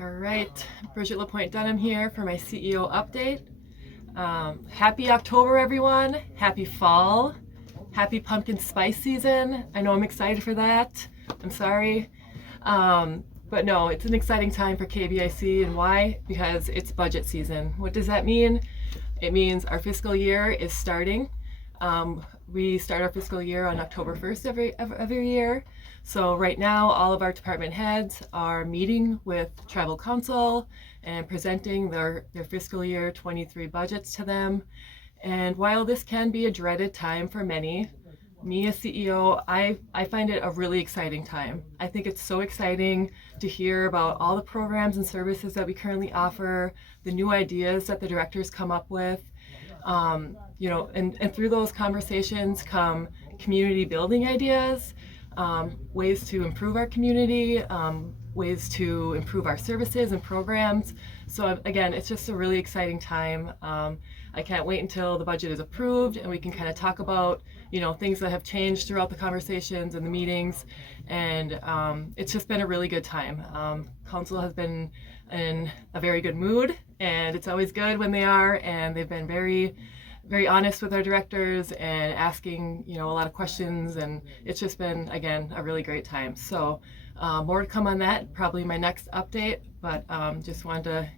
All right, Brigitte LaPointe-Dunham here for my CEO update. Happy October, everyone. Happy fall. Happy pumpkin spice season. I know I'm excited for that. I'm sorry. But no, it's an exciting time for KBIC, and why? Because it's budget season. What does that mean? It means our fiscal year is starting. We start our fiscal year on October 1st every year. So right now, all of our department heads are meeting with Tribal Council and presenting their fiscal year 23 budgets to them. And while this can be a dreaded time for many, me as CEO, I find it a really exciting time. I think it's so exciting to hear about all the programs and services that we currently offer, the new ideas that the directors come up with. And through those conversations come community building ideas, ways to improve our community, ways to improve our services and programs. So again, it's just a really exciting time. I can't wait until the budget is approved and we can kind of talk about, things that have changed throughout the conversations and the meetings. And it's just been a really good time. Council has been in a very good mood, and it's always good when they are, and they've been very, very honest with our directors and asking, a lot of questions, and it's just been, again, a really great time. So more to come on that, probably my next update, but just wanted to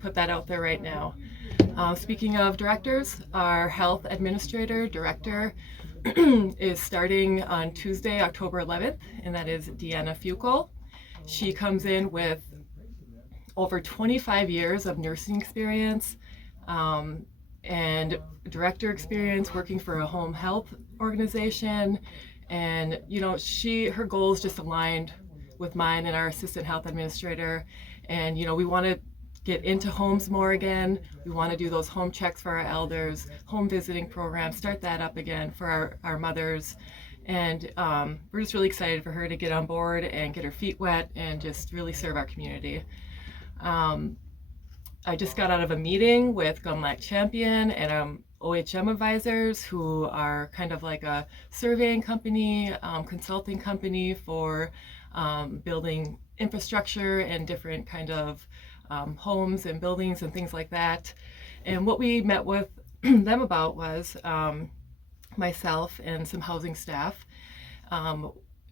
put that out there right now. Speaking of directors, our health administrator director is starting on Tuesday, October 11th, and that is Deanna Fukel. She comes in with over 25 years of nursing experience, and director experience working for a home health organization. And her goals just aligned with mine and our assistant health administrator. And we want to get into homes more again. We want to do those home checks for our elders, home visiting programs, start that up again for our mothers. And we're just really excited for her to get on board and get her feet wet and just really serve our community. I just got out of a meeting with Gunlack Champion and OHM advisors, who are kind of like a surveying company, consulting company for building infrastructure and different kind of homes and buildings and things like that. And what we met with them about was myself and some housing staff.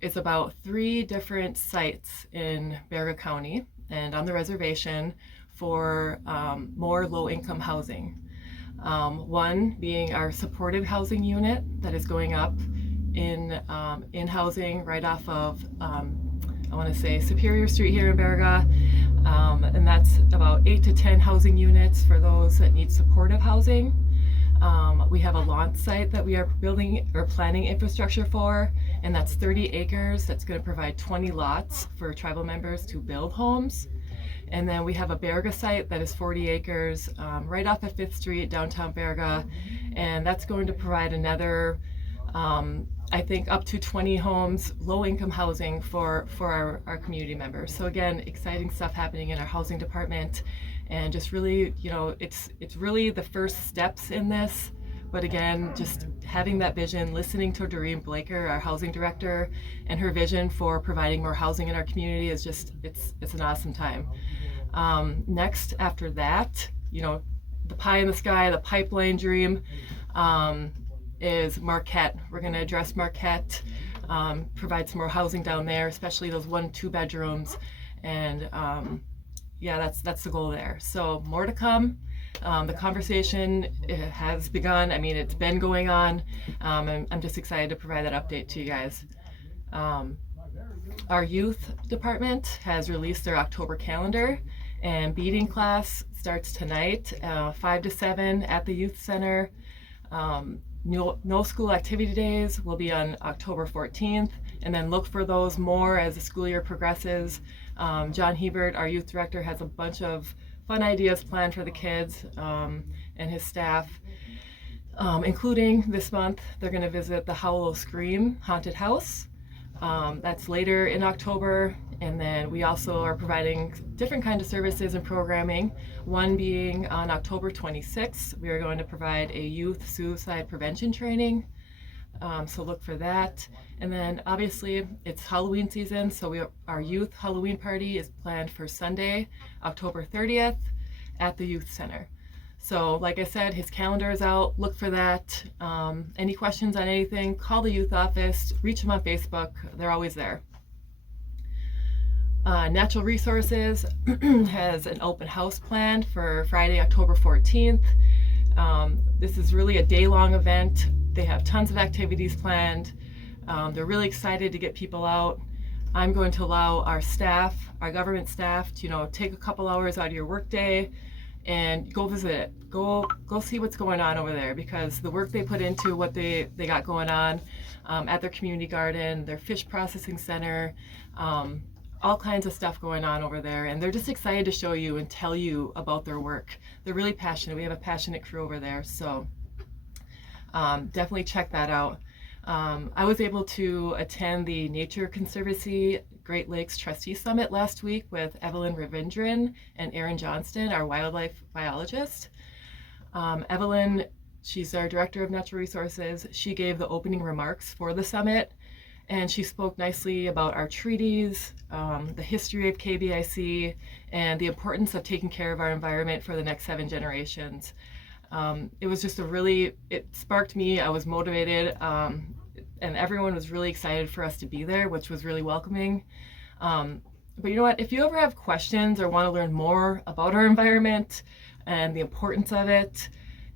It's about 3 different sites in Baraga County and on the reservation for more low-income housing. One being our supportive housing unit that is going up in housing right off of, I want to say, Superior Street here in Baraga. And that's about 8 to 10 housing units for those that need supportive housing. We have a launch site that we are building or planning infrastructure for, and that's 30 acres. That's going to provide 20 lots for tribal members to build homes. And then we have a Baraga site that is 40 acres right off of 5th Street, downtown Baraga, and that's going to provide another, I think, up to 20 homes, low-income housing for our community members. So again, exciting stuff happening in our housing department, and just really, it's really the first steps in this. But again, just having that vision, listening to Doreen Blaker, our housing director, and her vision for providing more housing in our community is just, it's an awesome time. Next, after that, the pie in the sky, the pipeline dream, is Marquette. We're going to address Marquette, provide some more housing down there, especially those 1-2 bedrooms. And that's the goal there. So more to come. The conversation has begun. I mean, it's been going on. And I'm just excited to provide that update to you guys. Our youth department has released their October calendar, and beading class starts tonight, 5 to 7 at the youth center. No school activity days will be on October 14th, and then look for those more as the school year progresses. John Hebert, our youth director, has a bunch of fun ideas planned for the kids and his staff, including this month they're going to visit the Howell Scream Haunted House. That's later in October. And then we also are providing different kinds of services and programming. One being on October 26th, we are going to provide a youth suicide prevention training. So look for that. And then obviously it's Halloween season, so our youth Halloween party is planned for Sunday, October 30th at the Youth Center. So like I said, his calendar is out. Look for that. Any questions on anything, call the youth office, reach them on Facebook. They're always there. Natural Resources has an open house planned for Friday, October 14th. This is really a day-long event. They have tons of activities planned. They're really excited to get people out. I'm going to allow our staff, our government staff, to take a couple hours out of your workday and go visit it. Go see what's going on over there, because the work they put into what they got going on at their community garden, their fish processing center, all kinds of stuff going on over there, and they're just excited to show you and tell you about their work. They're really passionate. We have a passionate crew over there, so definitely check that out. I was able to attend the Nature Conservancy Great Lakes Trustee Summit last week with Evelyn Ravindran and Aaron Johnston, our wildlife biologist. Evelyn, she's our Director of Natural Resources. She gave the opening remarks for the summit, and she spoke nicely about our treaties, the history of KBIC, and the importance of taking care of our environment for the next 7 generations. It was just it sparked me. I was motivated, and everyone was really excited for us to be there, which was really welcoming. But you know what? If you ever have questions or want to learn more about our environment and the importance of it,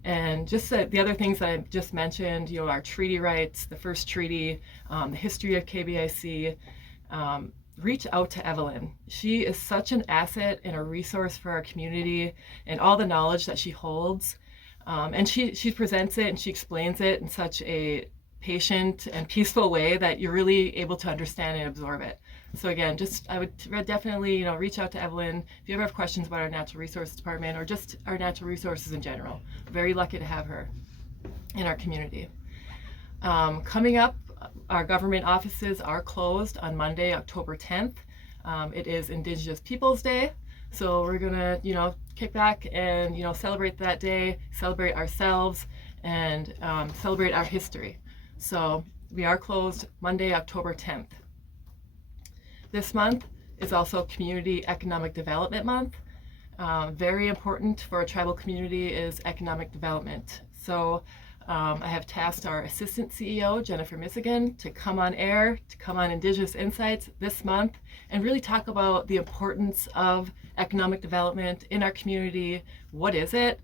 and just the other things that I just mentioned, our treaty rights, the first treaty, the history of KBIC, reach out to Evelyn. She is such an asset and a resource for our community, and all the knowledge that she holds. And she presents it and she explains it in such a patient and peaceful way that you're really able to understand and absorb it. So again, I would definitely reach out to Evelyn if you ever have questions about our Natural Resources Department or just our natural resources in general. Very lucky to have her in our community. Coming up, our government offices are closed on Monday, October 10th. It is Indigenous Peoples Day. So we're gonna, kick back and, celebrate that day, celebrate ourselves, and celebrate our history. So we are closed Monday, October 10th. This month is also Community Economic Development Month. Very important for a tribal community is economic development. So I have tasked our Assistant CEO, Jennifer Missigan, to come on air, to come on Indigenous Insights this month and really talk about the importance of economic development in our community. What is it?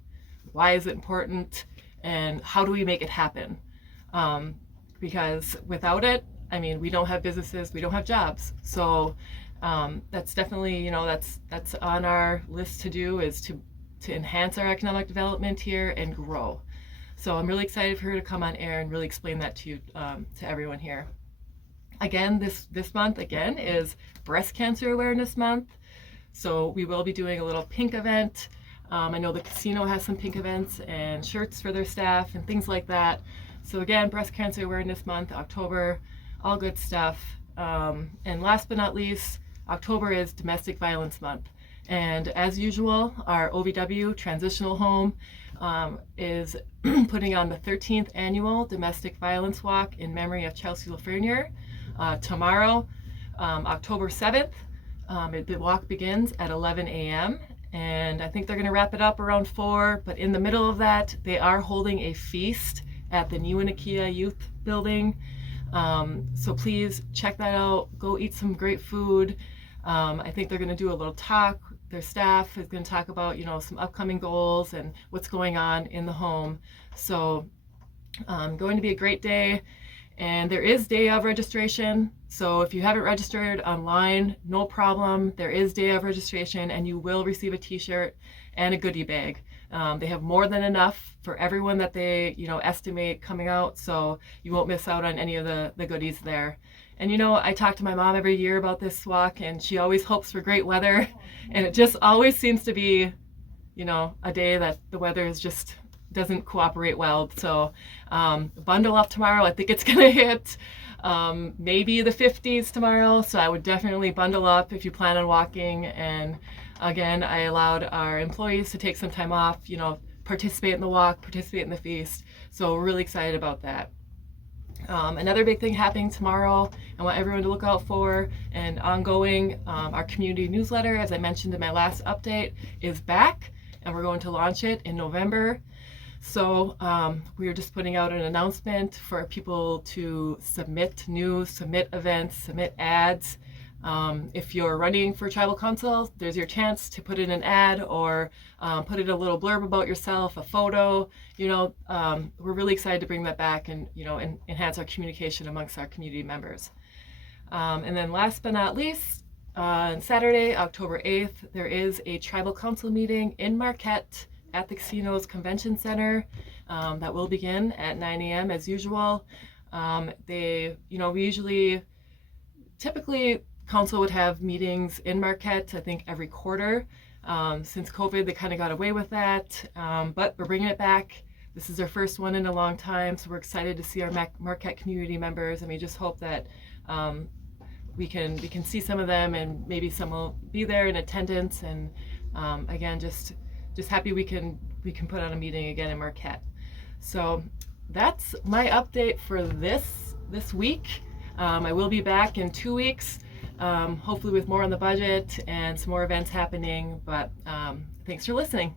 Why is it important? And how do we make it happen? Because without it, we don't have businesses, we don't have jobs. So that's definitely, that's on our list to do, is to enhance our economic development here and grow. So I'm really excited for her to come on air and really explain that to you, to everyone here. Again, this month again is Breast Cancer Awareness Month. So we will be doing a little pink event. I know the casino has some pink events and shirts for their staff and things like that. So again, Breast Cancer Awareness Month, October, all good stuff. And last but not least, October is Domestic Violence Month. And as usual, our OVW Transitional Home is putting on the 13th annual Domestic Violence Walk in memory of Chelsea Lafreniere tomorrow, October 7th. The walk begins at 11 a.m. and I think they're going to wrap it up around 4, but in the middle of that, they are holding a feast at the Keweenaw Youth Building. So please check that out. Go eat some great food. I think they're going to do a little talk. Their staff is going to talk about, some upcoming goals and what's going on in the home. So going to be a great day. And there is day of registration. So if you haven't registered online, no problem. There is day of registration and you will receive a t-shirt and a goodie bag. They have more than enough for everyone that they, estimate coming out. So you won't miss out on any of the goodies there. And I talk to my mom every year about this walk, and she always hopes for great weather. And it just always seems to be, a day that the weather just doesn't cooperate well. So bundle up tomorrow. I think it's going to hit maybe the 50s tomorrow. So I would definitely bundle up if you plan on walking. And again, I allowed our employees to take some time off, participate in the walk, participate in the feast. So we're really excited about that. Another big thing happening tomorrow, I want everyone to look out for, and ongoing, our community newsletter, as I mentioned in my last update, is back, and we're going to launch it in November. So we are just putting out an announcement for people to submit news, submit events, submit ads. If you're running for tribal council, there's your chance to put in an ad or put in a little blurb about yourself, a photo. We're really excited to bring that back and enhance our communication amongst our community members. And then last but not least, on Saturday, October 8th, there is a tribal council meeting in Marquette at the Casinos Convention Center that will begin at 9 a.m. as usual. Typically, council would have meetings in Marquette, I think every quarter. Since COVID, they kind of got away with that, but we're bringing it back. This is our first one in a long time, so we're excited to see our Marquette community members, and we just hope that we can see some of them, and maybe some will be there in attendance. And again, just happy we can put on a meeting again in Marquette. So that's my update for this week. I will be back in 2 weeks. Hopefully with more on the budget and some more events happening, but thanks for listening.